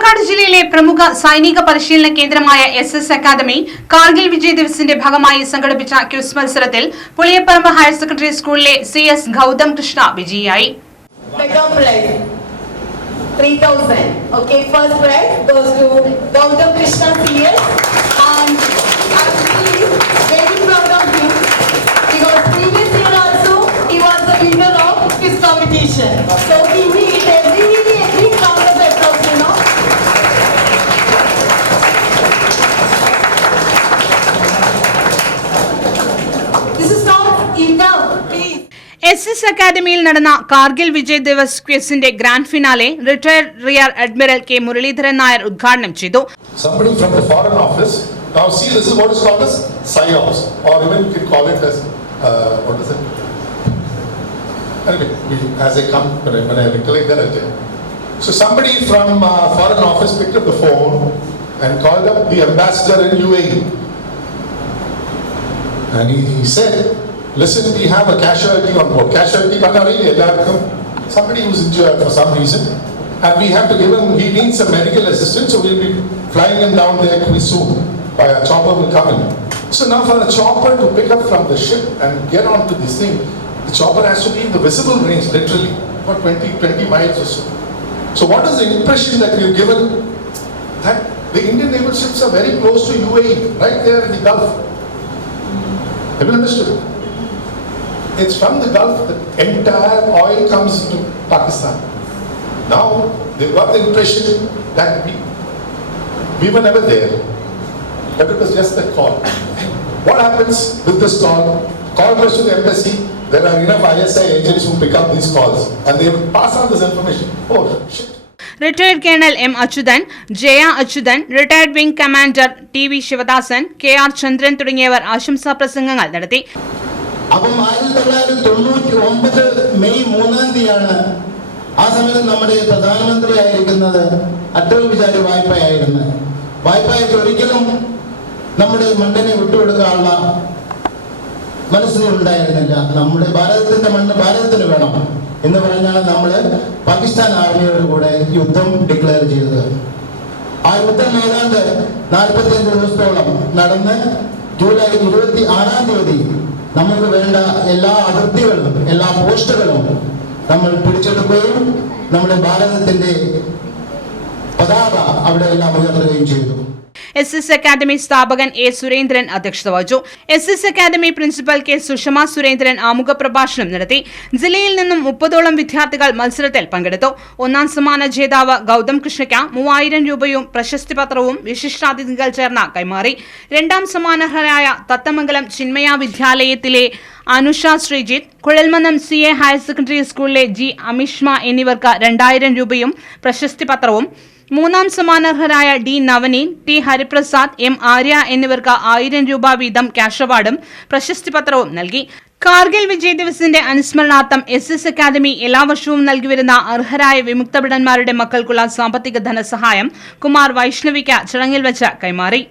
പാലക്കാട് ജില്ലയിലെ പ്രമുഖ സൈനിക പരിശീലന കേന്ദ്രമായ എസ് അക്കാദമി കാർഗിൽ വിജയ് ദിവസിന്റെ ഭാഗമായി സംഘടിപ്പിച്ച ക്വിസ് മത്സരത്തിൽ പുളിയപ്പറമ്പ് ഹയർ സെക്കൻഡറി സ്കൂളിലെ CS ഗൗതം കൃഷ്ണ വിജയിയായി. 3,000. Okay, first prize goes to Gautam Krishna CS, and actually very proud of him because previous year also he was the winner of his competition. So he needs every round of applause, you know. This is not enough, please. SS അക്കാദമിയിൽ നടന്ന കാർഗിൽ വിജയ് ദിവസ് ക്വിസിന്റെ grand finale retired rear admiral K. Muraleedharan Nair ഉദ്ഘാടനം ചെയ്തു. Somebody from the foreign office. Now see, this is what is called as PSYOPs, or even you can call it as what is it? Anyway, as I come when I recollect that idea. So somebody from foreign office picked up the phone and called up the ambassador in UAE, and he said, "Listen, we have a casualty on board. Casualty, somebody who's injured for some reason, and we have to give him. He needs some medical assistance, so we'll be flying him down there pretty soon. By a chopper will come in. So now for a chopper to pick up from the ship and get onto this thing, the chopper has to be in the visible range, literally, for 20 miles or so. So what is the impression that we've given? That the Indian naval ships are very close to UAE, right there in the Gulf. Have you understood it? It's from the Gulf that entire oil comes to Pakistan. Now they've got the impression that we were never there, but it was just a call. What happens with this call? Call goes to the embassy. There are enough ISI agents who pick up these calls and they pass on this information. Oh shit. Retired colonel M. Achuthan, Jaya Achuthan, retired wing commander TV Sivadasan, KR ചന്ദ്രൻ തുടങ്ങിയവർ ആശംസാ പ്രസംഗങ്ങൾ നടത്തി. അപ്പം 1999 May 3-ാം തീയതിയാണ് ആ സമയത്ത് നമ്മുടെ പ്രധാനമന്ത്രി ആയിരിക്കുന്നത് അടൽ ബിഹാരി വാജ്പേയിയായിരുന്നു. വാജ്പേയിക്ക് ഒരിക്കലും നമ്മുടെ മണ്ണിനെ വിട്ടുകൊടുക്കാനുള്ള മനസ്സിലുണ്ടായിരുന്നില്ല. നമ്മുടെ ഭാരതത്തിന്റെ മണ്ണ് ഭാരതത്തിന് വേണം എന്ന് പറഞ്ഞാണ് നമ്മൾ പാകിസ്ഥാൻ ആർമിയോട് കൂടെ യുദ്ധം ഡിക്ലെയർ ചെയ്തത്. ആ യുദ്ധം ഏതാണ്ട് 45 ദിവസത്തോളം നടന്ന് ജൂലൈ 26-ാം തീയതി നമുക്ക് വേണ്ട എല്ലാ അതിർത്തികളും എല്ലാ പോസ്റ്റുകളും നമ്മൾ പിടിച്ചെടുക്കുകയും നമ്മുടെ ഭാരതത്തിന്റെ പതാക അവിടെ എല്ലാം ഉയർത്തുകയും ചെയ്തു. SS അക്കാദമി സ്ഥാപകൻ A. സുരേന്ദ്രൻ അധ്യക്ഷത വഹിച്ചു. SS academy principal K. Sushama Surendran ആമുഖ പ്രഭാഷണം നടത്തി. ജില്ലയിൽ നിന്നും 30ഓളം വിദ്യാർത്ഥികൾ മത്സരത്തിൽ പങ്കെടുത്തു. ഒന്നാം സമ്മാന ജേതാവ് ഗൗതം കൃഷ്ണയ്ക്ക് 3000 രൂപയും പ്രശസ്തി പത്രവും വിശിഷ്ടാതിഥികൾ ചേർന്ന് കൈമാറി. രണ്ടാം സമ്മാനർഹരായ തത്തമംഗലം ചിന്മയ വിദ്യാലയത്തിലെ Anusha Sreejith, Kuzhalmannam CA higher secondary സ്കൂളിലെ G. അമിഷ്മ എന്നിവർക്ക് 2000 രൂപയും പ്രശസ്തി പത്രവും, മൂന്നാം സമ്മാനർഹരായ D. നവനീൻ, T. Hariprasad, M. Arya എന്നിവർക്ക് 1000 രൂപ വീതം ക്യാഷ് അവാർഡും പ്രശസ്തി പത്രവും നൽകി. കാർഗിൽ വിജയ് ദിവസിന്റെ അനുസ്മരണാർത്ഥം SS അക്കാദമി എല്ലാ വർഷവും നൽകിവരുന്ന അർഹരായ വിമുക്ത ഭടന്മാരുടെ മക്കൾക്കുള്ള സാമ്പത്തിക ധനസഹായം കുമാർ വൈഷ്ണവിക്ക് ചടങ്ങിൽ വെച്ച് കൈമാറി.